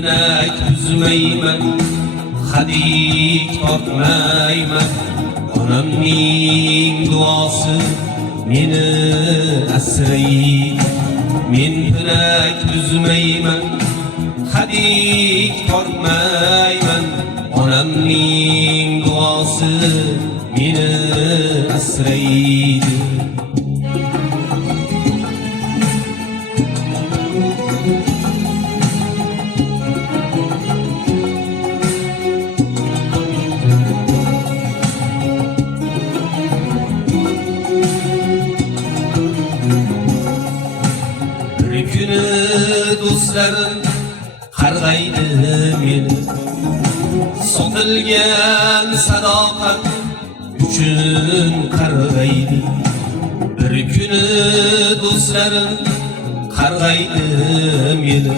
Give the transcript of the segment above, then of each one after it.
pinak tuzmayman, hadik tortmayman. Onamning duosi meni asraydi. Men pinak tuzmayman, hadik tortmayman. Onamning duosi meni asraydi. Bir kuni do'stlarim qarg'aydi meni, sotilgan sadoqat uchun qarg'aydi. Bir kuni do'stlarim qarg'aydi meni,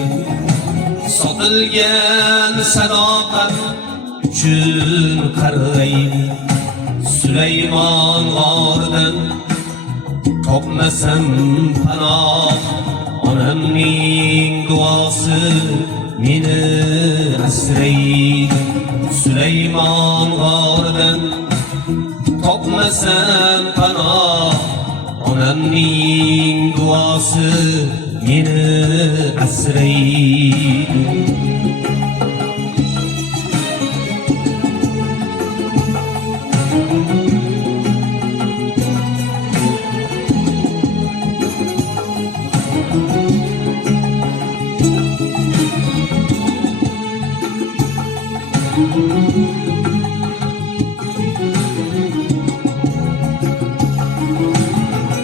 sotilgan sadoqat uchun qarg'aydi. Sulaymon g'oridan topmasam panoh, onamning duosi meni asraydi. Sulaymon g'oridan topmasam panoh, onamning duosi meni asraydi.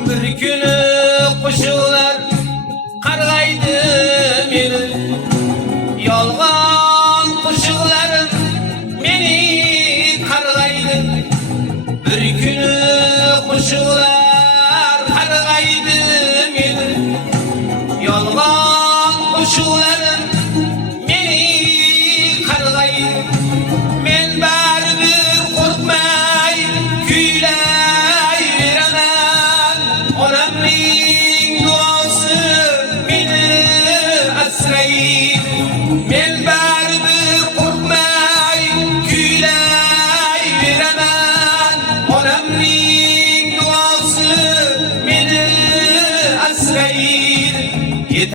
Bir kuni qo'shiqlar qarg'aydi meni, yolg'on qo'shiqlarim meni qarg'aydi. Bir kuni qo'shiqlar qarg'aydi meni, yolg'on qo'shiqlar